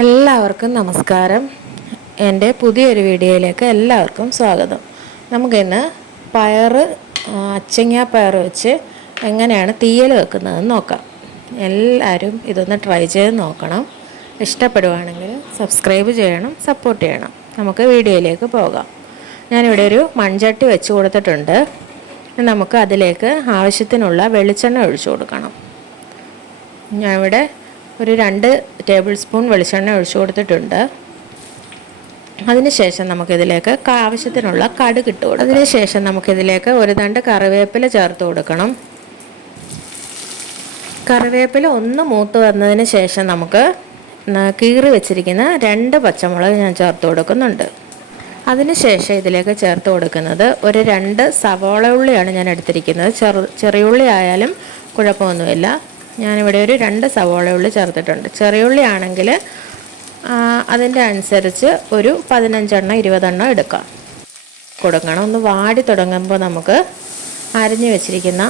എല്ലാവർക്കും നമസ്കാരം. എന്റെ പുതിയൊരു വീഡിയോയിലേക്ക് എല്ലാവർക്കും സ്വാഗതം. നമുക്കിന്ന് പയർ അച്ചങ്ങ പയർ വെച്ച് എങ്ങനെയാണ് തീയൽ വെക്കുന്നതെന്ന് നോക്കാം. എല്ലാവരും ഇതൊന്ന് ട്രൈ ചെയ്ത് നോക്കണം. ഇഷ്ടപ്പെടുവാണെങ്കിൽ സബ്സ്ക്രൈബ് ചെയ്യണം സപ്പോർട്ട് ചെയ്യണം. നമുക്ക് വീഡിയോയിലേക്ക് പോകാം. ഞാനിവിടെ ഒരു മൺചട്ടി വെച്ച് കൊടുത്തിട്ടുണ്ട്. നമുക്ക് അതിലേക്ക് ആവശ്യത്തിനുള്ള വെളിച്ചെണ്ണ ഒഴിച്ചു കൊടുക്കണം. ഞാൻ ഇവിടെ ഒരു രണ്ട് ടേബിൾ സ്പൂൺ വെളിച്ചെണ്ണ ഒഴിച്ചു കൊടുത്തിട്ടുണ്ട്. അതിനുശേഷം നമുക്കിതിലേക്ക് ആവശ്യത്തിനുള്ള കടുക് ഇട്ട് കൊടുക്കും. അതിനുശേഷം നമുക്കിതിലേക്ക് ഒരു തണ്ട് കറിവേപ്പില ചേർത്ത് കൊടുക്കണം. കറിവേപ്പില ഒന്ന് മൂത്ത് വന്നതിന് ശേഷം നമുക്ക് കീറി വെച്ചിരിക്കുന്ന രണ്ട് പച്ചമുളക് ഞാൻ ചേർത്ത് കൊടുക്കുന്നുണ്ട്. അതിനുശേഷം ഇതിലേക്ക് ചേർത്ത് കൊടുക്കുന്നത് ഒരു രണ്ട് സവോള ഉള്ളിയാണ് ഞാൻ എടുത്തിരിക്കുന്നത്. ചെറു ചെറിയുള്ളി ആയാലും കുഴപ്പമൊന്നുമില്ല. ഞാനിവിടെ ഒരു രണ്ട് സവോള ഉള്ളി ചേർത്തിട്ടുണ്ട്. ചെറിയ ഉള്ളി ആണെങ്കിൽ അതിന്റെ അനുസരിച്ച് ഒരു പതിനഞ്ചെണ്ണം ഇരുപതെണ്ണം എടുക്കാം. കൊടുക്കണം. ഒന്ന് വാടി തുടങ്ങുമ്പോൾ നമുക്ക് അരിഞ്ഞു വെച്ചിരിക്കുന്ന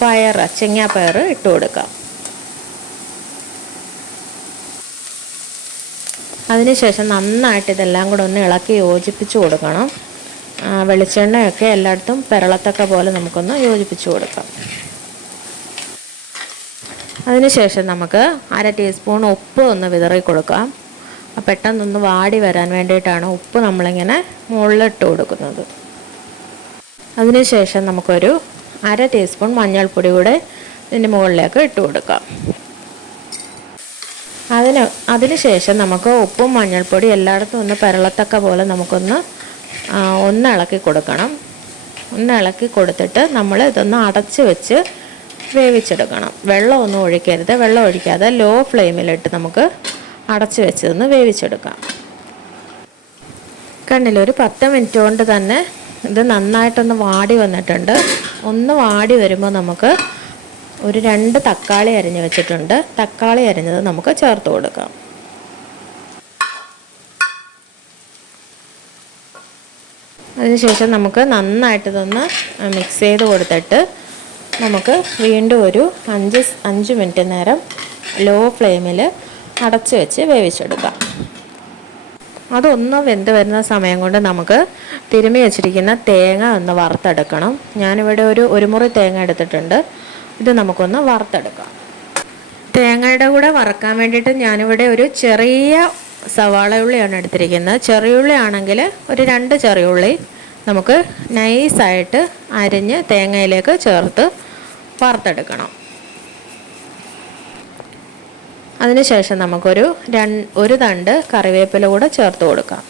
പയർ ചെങ്ങാ പയർ ഇട്ട് കൊടുക്കാം. അതിനുശേഷം നന്നായിട്ട് ഇതെല്ലാം കൂടെ ഒന്ന് ഇളക്കി യോജിപ്പിച്ച് കൊടുക്കണം. വെളിച്ചെണ്ണയൊക്കെ എല്ലായിടത്തും പെരളത്തൊക്കെ പോലെ നമുക്കൊന്ന് യോജിപ്പിച്ച് കൊടുക്കാം. അതിനുശേഷം നമുക്ക് അര ടീസ്പൂൺ ഉപ്പ് ഒന്ന് വിതറി കൊടുക്കാം. പെട്ടെന്നൊന്ന് വാടി വരാൻ വേണ്ടിയിട്ടാണ് ഉപ്പ് നമ്മളിങ്ങനെ മുകളിലിട്ട് കൊടുക്കുന്നത്. അതിനുശേഷം നമുക്കൊരു അര ടീസ്പൂൺ മഞ്ഞൾപ്പൊടി കൂടെ ഇതിന്റെ മുകളിലേക്ക് ഇട്ട് കൊടുക്കാം. അതിന് അതിനുശേഷം നമുക്ക് ഉപ്പും മഞ്ഞൾപ്പൊടി എല്ലായിടത്തും ഒന്ന് പരളത്തക്ക പോലെ നമുക്കൊന്ന് ഒന്ന് ഇളക്കി കൊടുക്കണം. ഒന്ന് ഇളക്കി കൊടുത്തിട്ട് നമ്മൾ ഇതൊന്ന് അടച്ച് വെച്ച് വേവിച്ചെടുക്കണം. വെള്ളമൊന്നും ഒഴിക്കരുത്. വെള്ളം ഒഴിക്കാതെ ലോ ഫ്ലെയിമിലിട്ട് നമുക്ക് അടച്ചു വെച്ചതൊന്ന് വേവിച്ചെടുക്കാം. കണ്ണിൽ ഒരു പത്ത് മിനിറ്റ് കൊണ്ട് തന്നെ ഇത് നന്നായിട്ടൊന്ന് വാടി വന്നിട്ടുണ്ട്. ഒന്ന് വാടി വരുമ്പോൾ നമുക്ക് ഒരു രണ്ട് തക്കാളി അരിഞ്ഞ് വെച്ചിട്ടുണ്ട്. തക്കാളി അരിഞ്ഞത് നമുക്ക് ചേർത്ത് കൊടുക്കാം. അതിനുശേഷം നമുക്ക് നന്നായിട്ടിതൊന്ന് മിക്സ് ചെയ്ത് കൊടുത്തിട്ട് നമുക്ക് വീണ്ടും ഒരു അഞ്ച് അഞ്ച് മിനിറ്റ് നേരം ലോ ഫ്ലെയിമിൽ അടച്ച് വെച്ച് വേവിച്ചെടുക്കാം. അതൊന്ന് വെന്ത് വരുന്ന സമയം കൊണ്ട് നമുക്ക് തിരുമ്മി വെച്ചിരിക്കുന്ന തേങ്ങ ഒന്ന് വറുത്തെടുക്കണം. ഞാനിവിടെ ഒരു ഒരു മുറി തേങ്ങ എടുത്തിട്ടുണ്ട്. ഇത് നമുക്കൊന്ന് വറുത്തെടുക്കാം. തേങ്ങയുടെ കൂടെ വറക്കാൻ വേണ്ടിയിട്ട് ഞാനിവിടെ ഒരു ചെറിയ സവാള ഉള്ളിയാണ് എടുത്തിരിക്കുന്നത്. ചെറിയുള്ളി ആണെങ്കിൽ ഒരു രണ്ട് ചെറിയുള്ളി നമുക്ക് നൈസായിട്ട് അരിഞ്ഞ് തേങ്ങയിലേക്ക് ചേർത്ത് വറുത്തെടുക്കണം. അതിനുശേഷം നമുക്കൊരു രണ്ട് ഒരു തണ്ട് കറിവേപ്പില കൂടെ ചേർത്ത് കൊടുക്കാം.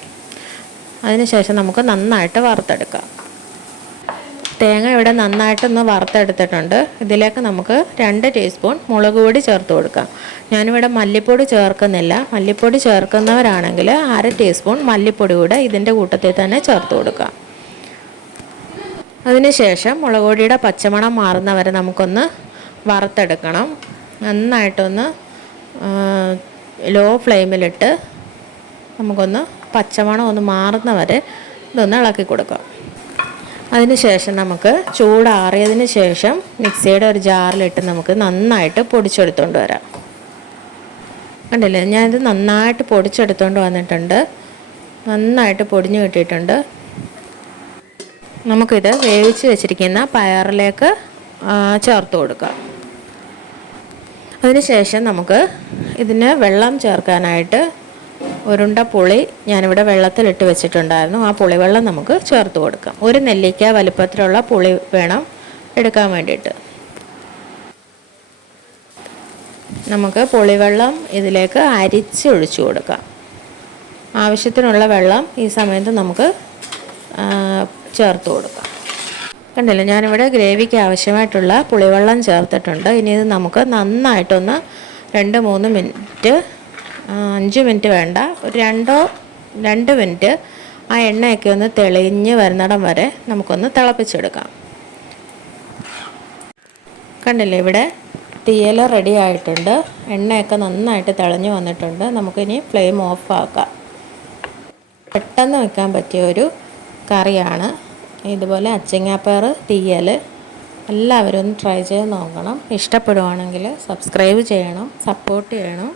അതിനുശേഷം നമുക്ക് നന്നായിട്ട് വറുത്തെടുക്കാം. തേങ്ങ ഇവിടെ നന്നായിട്ടൊന്ന് വറുത്തെടുത്തിട്ടുണ്ട്. ഇതിലേക്ക് നമുക്ക് രണ്ട് ടീസ്പൂൺ മുളക് പൊടി ചേർത്ത് കൊടുക്കാം. ഞാനിവിടെ മല്ലിപ്പൊടി ചേർക്കുന്നില്ല. മല്ലിപ്പൊടി ചേർക്കുന്നവരാണെങ്കിൽ അര ടീസ്പൂൺ മല്ലിപ്പൊടി കൂടെ ഇതിന്റെ കൂട്ടത്തിൽ തന്നെ ചേർത്ത് കൊടുക്കാം. അതിനുശേഷം മുളക് പച്ചമണം പച്ചമണം മാറുന്നവരെ നമുക്കൊന്ന് വറുത്തെടുക്കണം. നന്നായിട്ടൊന്ന് ലോ ഫ്ലെയിമിലിട്ട് നമുക്കൊന്ന് പച്ചമണം ഒന്ന് മാറുന്നവരെ ഇതൊന്ന് ഇളക്കി കൊടുക്കാം. അതിനുശേഷം നമുക്ക് ചൂടാറിയതിന് ശേഷം മിക്സിയുടെ ഒരു ജാറിലിട്ട് നമുക്ക് നന്നായിട്ട് പൊടിച്ചെടുത്തുകൊണ്ട് വരാം. കണ്ടില്ലേ? ഞാനിത് നന്നായിട്ട് പൊടിച്ചെടുത്തുകൊണ്ട് വന്നിട്ടുണ്ട്. നന്നായിട്ട് പൊടിഞ്ഞു കിട്ടിയിട്ടുണ്ട്. നമുക്കിത് വേവിച്ച് വെച്ചിരിക്കുന്ന പയറിലേക്ക് ചേർത്ത് കൊടുക്കാം. അതിനുശേഷം നമുക്ക് ഇതിന് വെള്ളം ചേർക്കാനായിട്ട് ഉരുണ്ട പുളി ഞാനിവിടെ വെള്ളത്തിലിട്ട് വെച്ചിട്ടുണ്ടായിരുന്നു. ആ പുളിവെള്ളം നമുക്ക് ചേർത്ത് കൊടുക്കാം. ഒരു നെല്ലിക്ക വലുപ്പത്തിലുള്ള പുളി വേണം എടുക്കാൻ വേണ്ടിയിട്ട്. നമുക്ക് പുളിവെള്ളം ഇതിലേക്ക് അരിച്ച് ഒഴിച്ചു കൊടുക്കാം. ആവശ്യത്തിനുള്ള വെള്ളം ഈ സമയത്ത് നമുക്ക് ചേർത്ത് കൊടുക്കാം. കണ്ടില്ലേ ഞാനിവിടെ ഗ്രേവിക്ക് ആവശ്യമായിട്ടുള്ള പുളിവെള്ളം ചേർത്തിട്ടുണ്ട്. ഇനി ഇത് നമുക്ക് നന്നായിട്ടൊന്ന് രണ്ട് മൂന്ന് മിനിറ്റ് അഞ്ച് മിനിറ്റ് വേണ്ട. ഒരു രണ്ടോ രണ്ട് മിനിറ്റ് ആ എണ്ണയൊക്കെ ഒന്ന് തെളിഞ്ഞ് വരുന്നിടം വരെ നമുക്കൊന്ന് തിളപ്പിച്ചെടുക്കാം. കണ്ടില്ലേ ഇവിടെ തീയൽ റെഡി ആയിട്ടുണ്ട്. എണ്ണയൊക്കെ നന്നായിട്ട് തിളഞ്ഞു വന്നിട്ടുണ്ട്. നമുക്കിനി ഫ്ലെയിം ഓഫ് ആക്കാം. പെട്ടെന്ന് വെക്കാൻ പറ്റിയ ഒരു കറിയാണ് ഇതുപോലെ അച്ചങ്ങാപ്പയർ തീയൽ എല്ലാവരും ഒന്ന് ട്രൈ ചെയ്ത് നോക്കണം. ഇഷ്ടപ്പെടുവാണെങ്കിൽ സബ്സ്ക്രൈബ് ചെയ്യണം സപ്പോർട്ട് ചെയ്യണം.